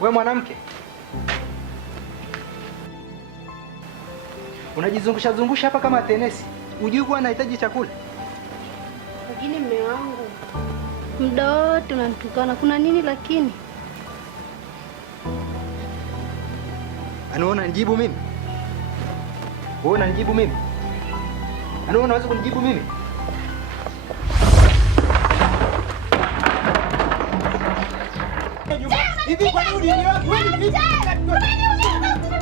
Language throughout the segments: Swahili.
Wewe mwanamke, unajizungusha zungusha hapa kama tenesi. Unajui kuwa anahitaji chakula? Lakini mume wangu muda wote unanitukana. Kuna nini lakini? Anaona nijibu mimi? Wewe unanijibu mimi? Anaona unaweza kunijibu mimi? Hivi kwa nini unioni wewe ni vipi?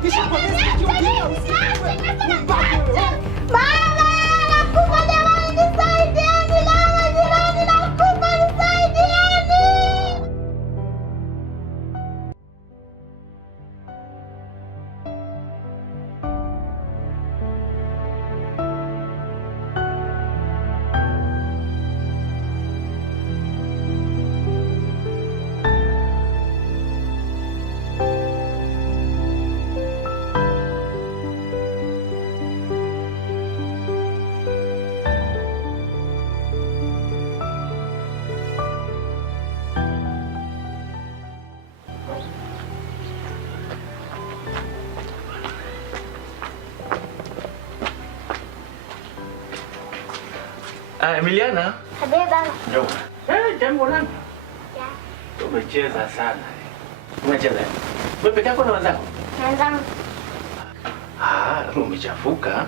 Kisha kwa nini ukiongea usiwe? Mama, nakufa jamani, nisaidieni na jirani, nakufa nisaidieni. Emiliana. Baba. Njoo. Jambo langu. Ya. Umecheza sana. Umecheza. Wewe peke yako na wenzako? Wenzangu. Umechafuka.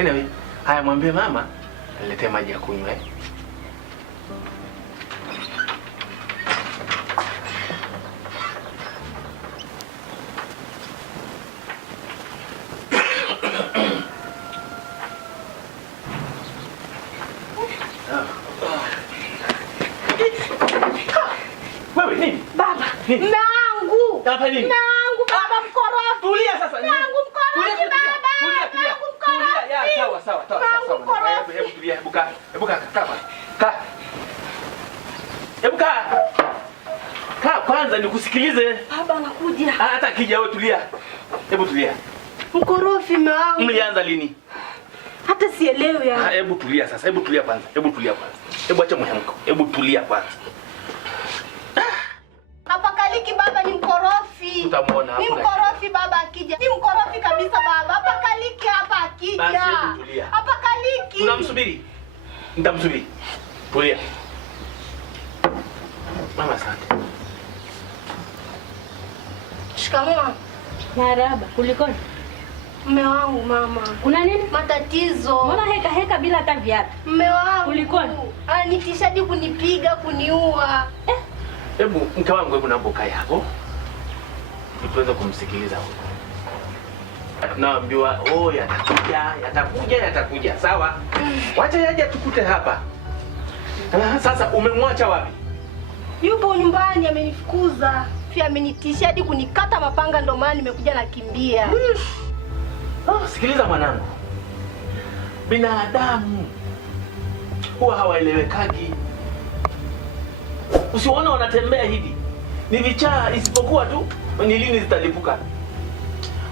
Anyway, haya mwambie mama niletee maji ya kunywa. Mume wangu. Hapa nini? Mume wangu baba mkorofi. Tulia sasa. Mume wangu mkorofi baba. Tulia. Ya, sawa. Hebu tulia, hebu kaa. Kaa. Hebu kaa. Kaa kwanza nikusikilize. Baba anakuja. Hata kija wewe tulia. Hebu tulia. Mkorofi mume wangu. Mlianza lini? Hata sielewi ya. Hebu tulia sasa. Hebu tulia kwanza. Hebu acha mhemko. Hebu tulia kwanza. Apakaliki baba ni mkorofi. Tutamuona hapo. Ni mkorofi baba akija. Ni mkorofi kabisa baba. Apakaliki hapa akija. Basi hebu tulia. Apakaliki. Tunamsubiri. Nitamsubiri. Tulia. Mama asante. Shikamoo. Marahaba. Kulikoni? Mume wangu mama. Kuna nini? Matatizo. Mbona heka bila hata viatu? Mume wangu. Kulikoni? Anitishadi kunipiga, kuniua. Hebu mke wangu, hebu naomba ukae hapo. Tuweze kumsikiliza huko. Tunaambiwa yatakuja, sawa? Wacha yaje tukute hapa. Sasa umemwacha wapi? Yupo nyumbani, amenifukuza. Pia amenitishia hadi kunikata mapanga, ndio maana nimekuja nakimbia. Sikiliza mwanangu. Binadamu huwa hawaelewekagi. Usiona wanatembea hivi. Ni vichaa, isipokuwa tu ni lini zitalipuka.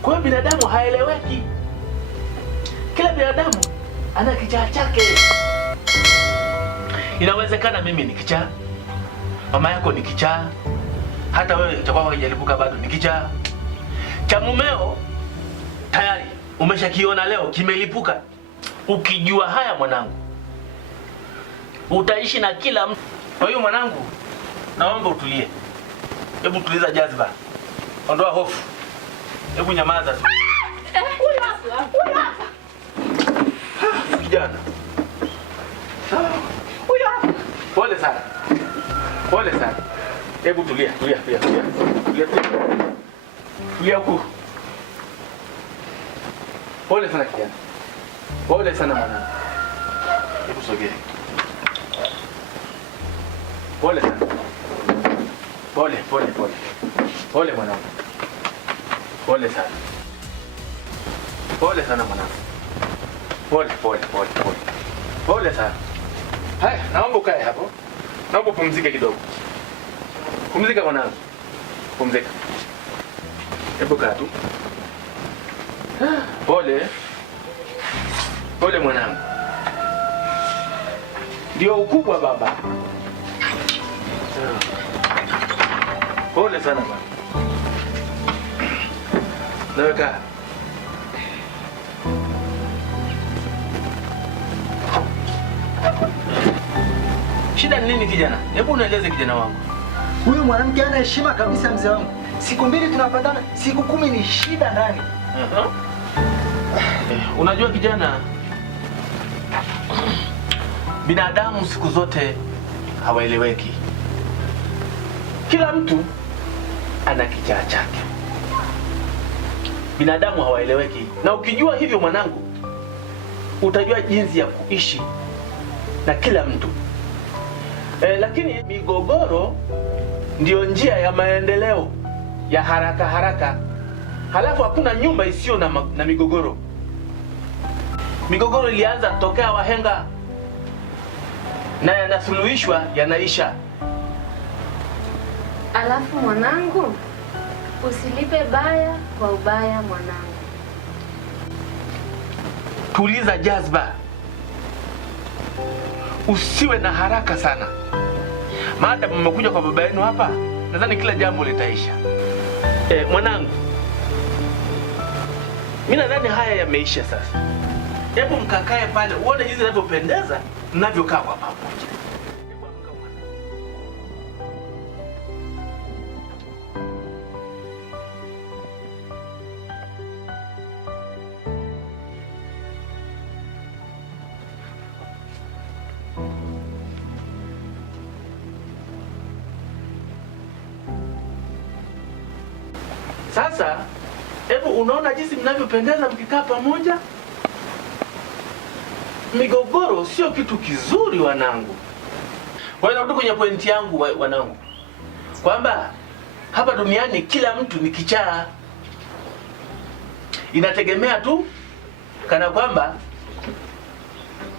Kwa hiyo binadamu haeleweki. Kila binadamu ana kichaa chake. Inawezekana mimi ni kichaa, mama yako ni kichaa, hata wewe cha kwako kijalipuka bado ni kichaa. Cha mumeo tayari umeshakiona leo kimelipuka. Ukijua haya mwanangu, utaishi na kila mtu. Kwa hiyo mwanangu, naomba utulie. Hebu tuliza jazba. Ondoa hofu. Hebu nyamaza. Huyu hapa. Kijana. Huyu hapa. Pole sana. Hebu tulia. Tulia huku. Pole sana kijana. Pole sana mwanangu. Hebu sogea. Pole sana. Pole mwanangu. Pole sana. Pole sana mwanangu. Pole sana. Haya, naomba ukae hapo. Naomba pumzike kidogo. Pumzika mwanangu. Pumzika. Hebu kaa tu. Pole mwanangu. Ndio ukubwa baba. Pole sana baba. Naweka. Shida ni nini kijana? Hebu unaeleze kijana wangu. Huyu mwanamke ana heshima kabisa mzee wangu. Siku 2 tunapatana, siku 10 ni shida ndani. Unajua kijana, binadamu siku zote hawaeleweki. Kila mtu ana kichaa chake. Binadamu hawaeleweki. Na ukijua hivyo mwanangu, utajua jinsi ya kuishi na kila mtu. Lakini migogoro ndio njia ya maendeleo ya haraka. Halafu hakuna nyumba isiyo na migogoro. Migogoro ilianza tokea wahenga na yanasuluhishwa, yanaisha. Alafu mwanangu, usilipe baya kwa ubaya mwanangu. Tuliza jazba. Usiwe na haraka sana. Maadamu mmekuja kwa baba yenu hapa, nadhani kila jambo litaisha. Mwanangu, mimi nadhani haya yameisha sasa. Hebu mkakae pale uone jinsi ninavyopendeza mnavyokaa kwa pamoja. Sasa, hebu unaona jinsi mnavyopendeza mkikaa pamoja? Migogoro sio kitu kizuri wanangu. Kwa hiyo narudi kwenye pointi yangu wanangu, kwamba hapa duniani kila mtu ni kichaa. Inategemea tu kana kwamba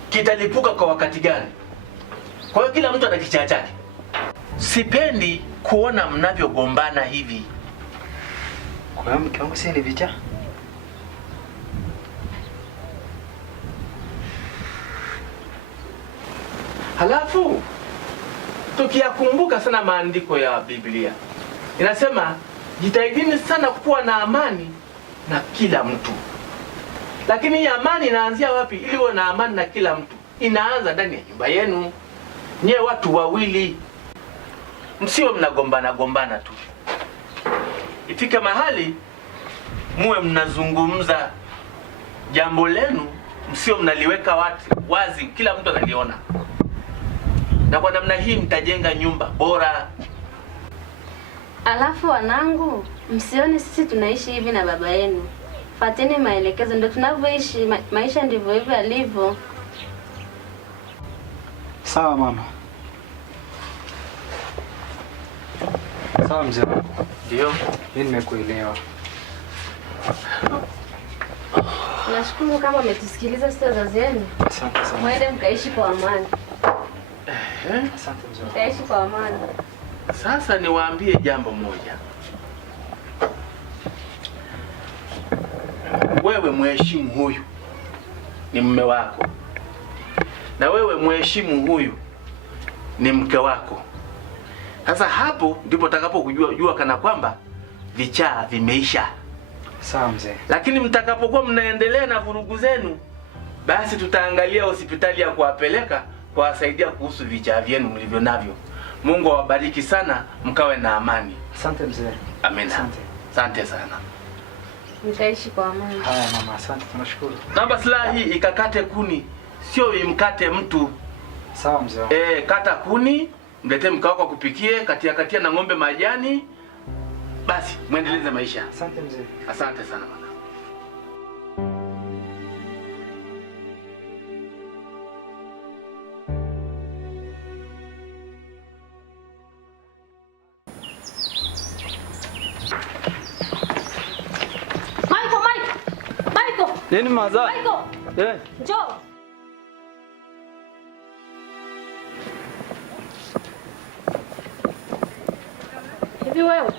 kitalipuka kwa wakati gani. Kwa hiyo kila mtu ana kichaa chake. Sipendi kuona mnavyogombana hivi. Kwa hiyo mke wangu si ni vichaa? Halafu tukiyakumbuka sana maandiko ya Biblia, inasema jitahidini sana kuwa na amani na kila mtu. Lakini hii amani inaanzia wapi? Ili uwe na amani na kila mtu, inaanza ndani ya nyumba yenu. Nyewe watu wawili msiwe mnagombana tu. Ifike mahali muwe mnazungumza jambo lenu, msio mnaliweka wazi, kila mtu analiona. Na kwa namna hii mtajenga nyumba bora. Alafu wanangu, msione sisi tunaishi hivi na baba yenu. Fateni maelekezo, ndio tunavyoishi. Maisha ndivyo hivyo alivyo. Sawa mama. Sawa mzee wangu. Ndio, mimi nimekuelewa. Nashukuru kama umetusikiliza sisi wazazi wenu. Asante sana. Mwende mkaishi kwa amani. Asante mzee wangu. Mkaishi kwa amani. Sasa niwaambie jambo moja. Wewe mheshimu huyu, ni mume wako. Na wewe mheshimu huyu, ni mke wako. Sasa hapo ndipo utakapojua kana kwamba vichaa vimeisha. Sawa mzee. Lakini mtakapokuwa mnaendelea na vurugu zenu, basi tutaangalia hospitali ya kuwapeleka kuwasaidia kuhusu vichaa vyenu mlivyo navyo. Mungu awabariki sana, mkawe na amani. Asante mzee. Amen. Asante sana. Mkaishi kwa amani. Haya mama, asante, tunashukuru. Namba silaha hii ikakate kuni, sio imkate mtu. Sawa mzee. Kata kuni, mletee mke wako kupikie, katia na ng'ombe majani. Basi muendeleze maisha. Asante mzee. Asante sana bwana. Michael! Nini mazaa? Michael! Njoo. Hivi wewe?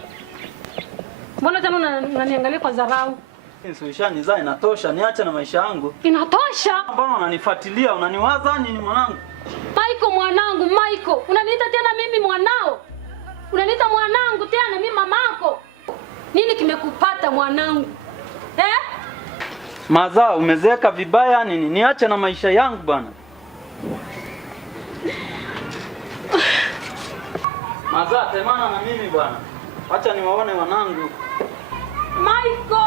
Mbona tena unaniangalia kwa dharau? Ushaniza, inatosha, niache na maisha yangu. Inatosha? Mbona unanifuatilia? Unaniwaza nini mwanangu? Michael mwanangu, Michael, unaniita tena mimi mwanao? Unaniita mwanangu tena mimi mamako? Nini kimekupata mwanangu? Mazaa, umezeeka vibaya nini? Niache na maisha yangu bwana. Mazaa, temana na mimi bwana. Acha niwaone wanangu. Michael!